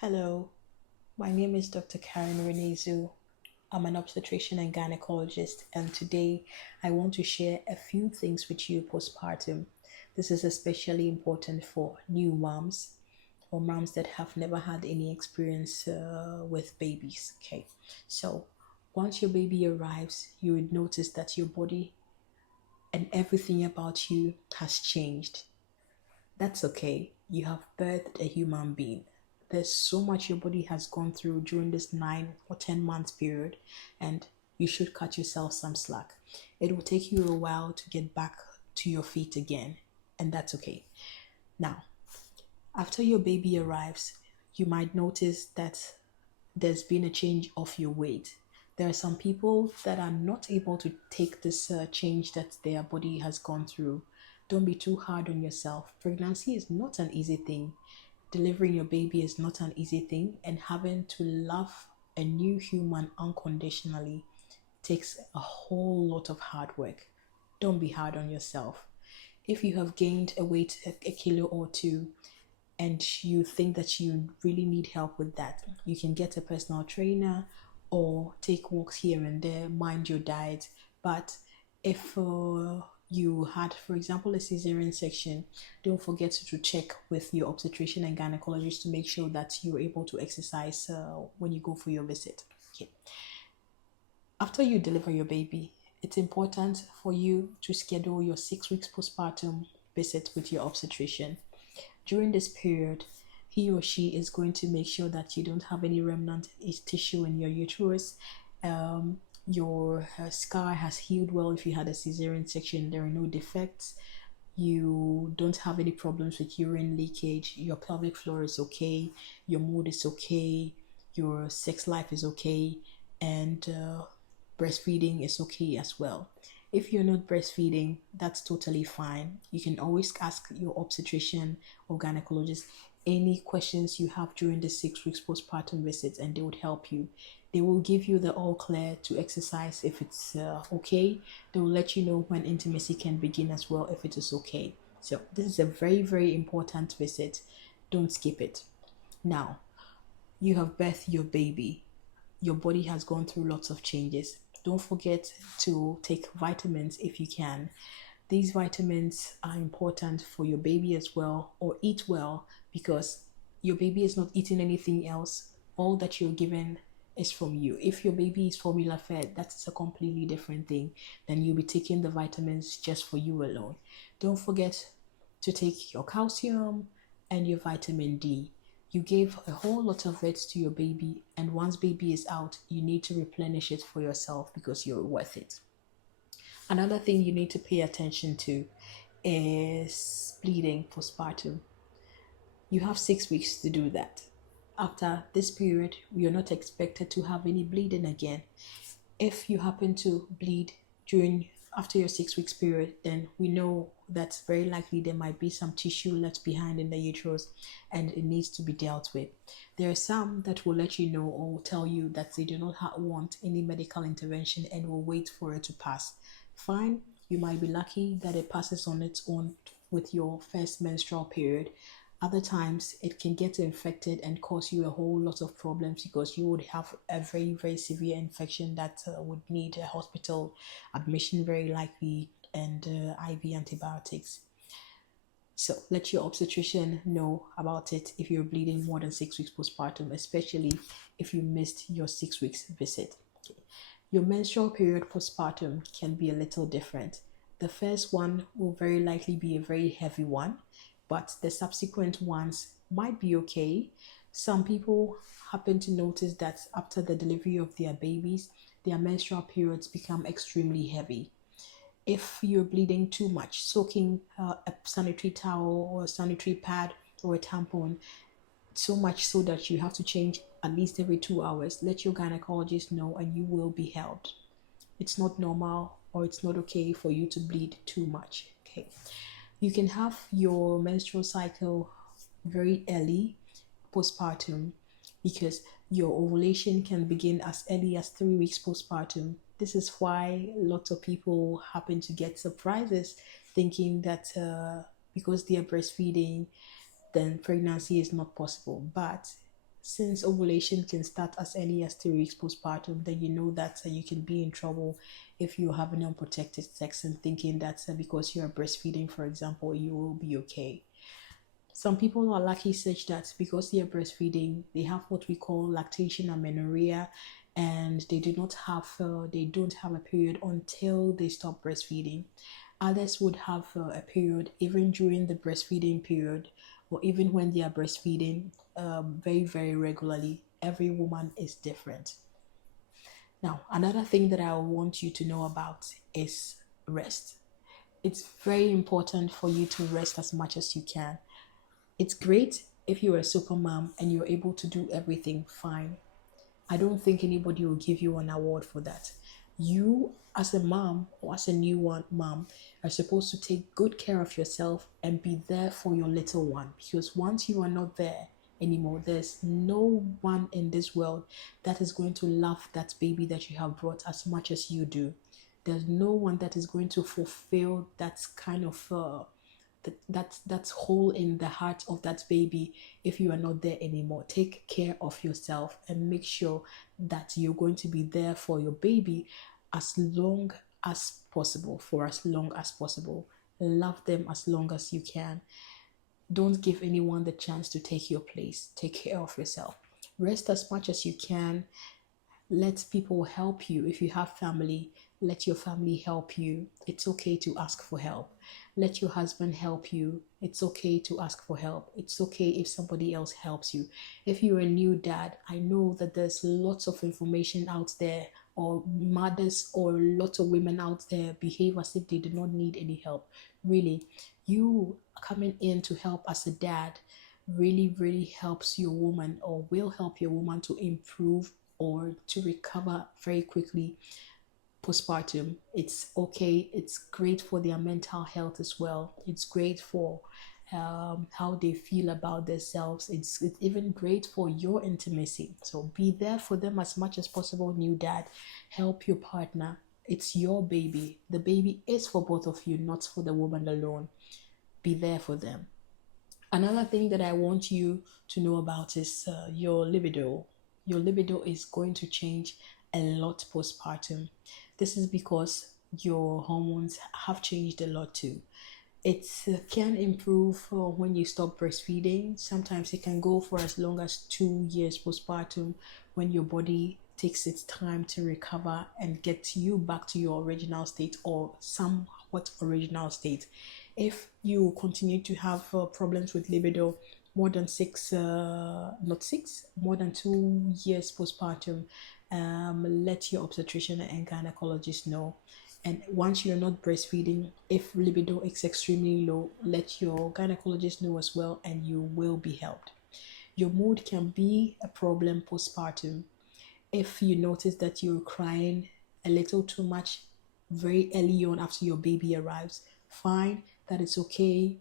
Hello, my name is Dr. Karen Renezu. I'm an obstetrician and gynecologist, and today I want to share a few things with you postpartum. This is especially important for new moms or moms that have never had any experience with babies. Okay, so once your baby arrives, you would notice that your body and everything about you has changed. That's okay. You have birthed a human being. There's so much your body has gone through during this 9 or 10 months period, and you should cut yourself some slack. It will take you a while to get back to your feet again, and that's okay. Now, after your baby arrives, you might notice that there's been a change of your weight. There are some people that are not able to take this change that their body has gone through. Don't be too hard on yourself. Pregnancy is not an easy thing. Delivering your baby is not an easy thing, and having to love a new human unconditionally takes a whole lot of hard work. Don't be hard on yourself. If you have gained a weight a kilo or two and you think that you really need help with that, you can get a personal trainer or take walks here and there, mind your diet. But if you had, for example, a cesarean section, don't forget to check with your obstetrician and gynecologist to make sure that you're able to exercise when you go for your visit. Okay. After you deliver your baby, it's important for you to schedule your 6 weeks postpartum visit with your obstetrician. During this period, he or she is going to make sure that you don't have any remnant tissue in your uterus. Your scar has healed well if you had a cesarean section. There are no defects. You don't have any problems with urine leakage. Your pelvic floor is okay. Your mood is okay. Your sex life is okay. And breastfeeding is okay as well. If you're not breastfeeding, that's totally fine. You can always ask your obstetrician or gynecologist any questions you have during the 6 weeks postpartum visits, and they would help you. They will give you the all clear to exercise if it's okay. They will let you know when intimacy can begin as well if it is okay. So, this is a very, very important visit. Don't skip it. Now, you have birthed your baby. Your body has gone through lots of changes. Don't forget to take vitamins if you can. These vitamins are important for your baby as well, or eat well, because your baby is not eating anything else. All that you're given is from you. If your baby is formula fed, that's a completely different thing. Then you'll be taking the vitamins just for you alone. Don't forget to take your calcium and your vitamin D. You gave a whole lot of it to your baby, and once baby is out, you need to replenish it for yourself because you're worth it. Another thing you need to pay attention to is bleeding postpartum. You have 6 weeks to do that. After this period, you're not expected to have any bleeding again. If you happen to bleed during after your 6 weeks period, then we know that very likely there might be some tissue left behind in the uterus and it needs to be dealt with. There are some that will let you know or will tell you that they do not want any medical intervention and will wait for it to pass. Fine, you might be lucky that it passes on its own with your first menstrual period. Other times, it can get infected and cause you a whole lot of problems because you would have a very, very severe infection that would need a hospital admission, very likely, and IV antibiotics. So let your obstetrician know about it if you're bleeding more than 6 weeks postpartum, especially if you missed your 6 weeks visit. Okay. Your menstrual period postpartum can be a little different. The first one will very likely be a very heavy one, but the subsequent ones might be okay. Some people happen to notice that after the delivery of their babies, their menstrual periods become extremely heavy. If you're bleeding too much, soaking a sanitary towel or a sanitary pad or a tampon so much so that you have to change at least every 2 hours, let your gynecologist know and you will be helped. It's not normal or it's not okay for you to bleed too much. Okay. You can have your menstrual cycle very early postpartum because your ovulation can begin as early as 3 weeks postpartum. This is why lots of people happen to get surprises thinking that because they are breastfeeding, then pregnancy is not possible. But Since ovulation can start as early as 3 weeks postpartum, then you know that you can be in trouble if you're having unprotected sex and thinking that because you're breastfeeding, for example, you will be okay. Some people are lucky such that because they are breastfeeding, they have what we call lactation amenorrhea, and they don't have a period until they stop breastfeeding. Others would have a period even during the breastfeeding period, or even when they are breastfeeding very, very regularly. Every woman is different. Now, another thing that I want you to know about is rest. It's very important for you to rest as much as you can. It's great if you're a super mom and you're able to do everything fine. I don't think anybody will give you an award for that. You, as a mom or as a new one mom, are supposed to take good care of yourself and be there for your little one. Because once you are not there anymore, there's no one in this world that is going to love that baby that you have brought as much as you do. There's no one that is going to fulfill that kind of that hole in the heart of that baby if you are not there anymore. Take care of yourself and make sure that you're going to be there for your baby as long as possible, for as long as possible. Love them as long as you can. Don't give anyone the chance to take your place. Take care of yourself. Rest as much as you can. Let people help you. If you have family, let your family help you. It's okay to ask for help. Let your husband help you. It's okay to ask for help. It's okay if somebody else helps you. If you're a new dad, I know that there's lots of information out there, or mothers or lots of women out there behave as if they do not need any help. Really, you coming in to help as a dad really, really helps your woman, or will help your woman to improve or to recover very quickly postpartum. It's okay. It's great for their mental health as well. It's great for how they feel about themselves. It's even great for your intimacy. So be there for them as much as possible, new dad. Help your partner. It's your baby. The baby is for both of you, not for the woman alone. Be there for them. Another thing that I want you to know about is your libido. Your libido is going to change a lot postpartum. This is because your hormones have changed a lot too. It can improve when you stop breastfeeding. Sometimes it can go for as long as 2 years postpartum when your body takes its time to recover and get you back to your original state or somewhat original state. If you continue to have problems with libido more than not six, more than 2 years postpartum, let your obstetrician and gynecologist know. And once you're not breastfeeding, if libido is extremely low, let your gynecologist know as well, and you will be helped. Your mood can be a problem postpartum. If you notice that you're crying a little too much very early on after your baby arrives, fine, that is okay.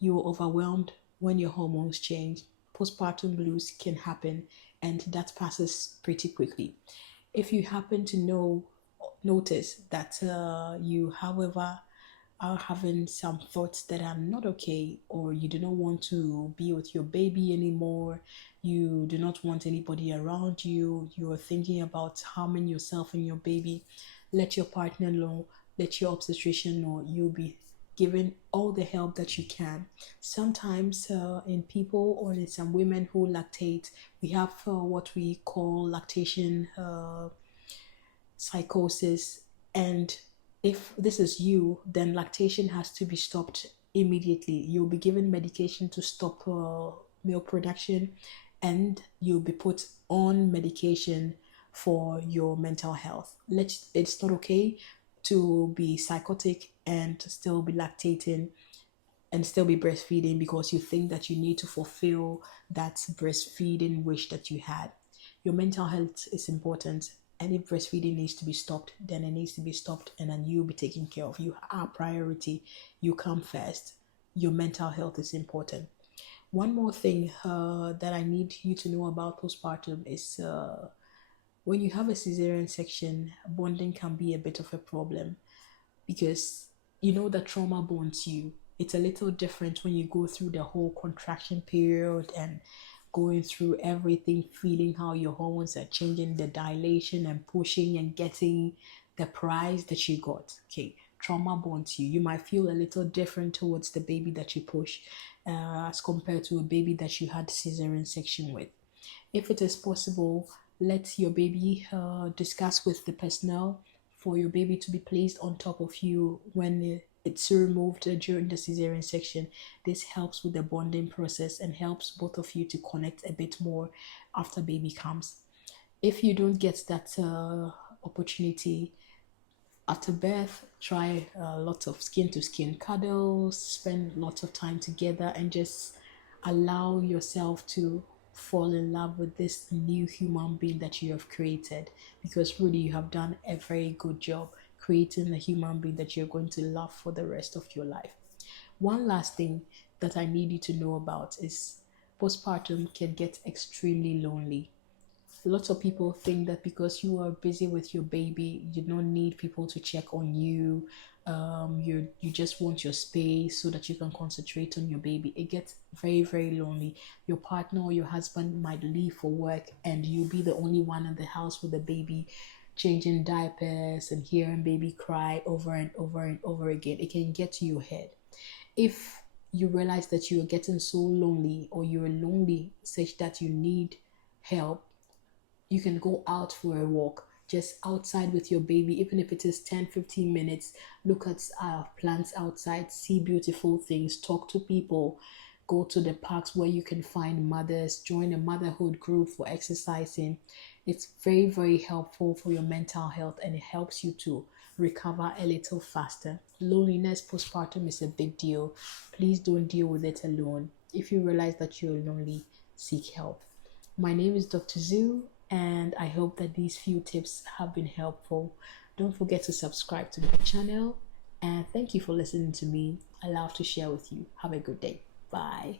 You are overwhelmed when your hormones change. Postpartum blues can happen, and that passes pretty quickly. If you happen to notice that you, however, are having some thoughts that are not okay, or you do not want to be with your baby anymore, you do not want anybody around you, you are thinking about harming yourself and your baby, let your partner know, let your obstetrician know. You'll be given all the help that you can. Sometimes in people or in some women who lactate, we have what we call lactation psychosis. And if this is you, then lactation has to be stopped immediately. You'll be given medication to stop milk production, and you'll be put on medication for your mental health. It's not okay to be psychotic and still be lactating and still be breastfeeding because you think that you need to fulfill that breastfeeding wish that you had. Your mental health is important. And if breastfeeding needs to be stopped, then it needs to be stopped, and then you'll be taken care of. You are priority. You come first. Your mental health is important. One more thing that I need you to know about postpartum is when you have a cesarean section, bonding can be a bit of a problem because you know that trauma bonds you. It's a little different when you go through the whole contraction period and going through everything, feeling how your hormones are changing, the dilation and pushing and getting the prize that you got. Okay, trauma bonds you. You might feel a little different towards the baby that you push as compared to a baby that you had cesarean section with. If it is possible, let your baby discuss with the personnel for your baby to be placed on top of you when it's removed during the cesarean section. This helps with the bonding process and helps both of you to connect a bit more after baby comes. If you don't get that opportunity, after birth, try lots of skin to skin cuddles, spend lots of time together, and just allow yourself to fall in love with this new human being that you have created, because really you have done a very good job creating a human being that you're going to love for the rest of your life. One last thing that I need you to know about is postpartum can get extremely lonely. Lots of people think that because you are busy with your baby, you don't need people to check on you. You just want your space so that you can concentrate on your baby. It gets very, very lonely. Your partner or your husband might leave for work and you'll be the only one in the house with the baby, changing diapers and hearing baby cry over and over and over again. It can get to your head. If you realize that you are getting so lonely, or you're lonely such that you need help, you can go out for a walk just outside with your baby, even if it is 10-15 minutes. Look at plants outside, see beautiful things, talk to people, go to the parks where you can find mothers, join a motherhood group for exercising. It's very, very helpful for your mental health, and it helps you to recover a little faster. Loneliness postpartum is a big deal. Please don't deal with it alone. If you realize that you're lonely, seek help. My name is Dr. Zoo, and I hope that these few tips have been helpful. Don't forget to subscribe to the channel, and thank you for listening to me. I love to share with you. Have a good day. Bye.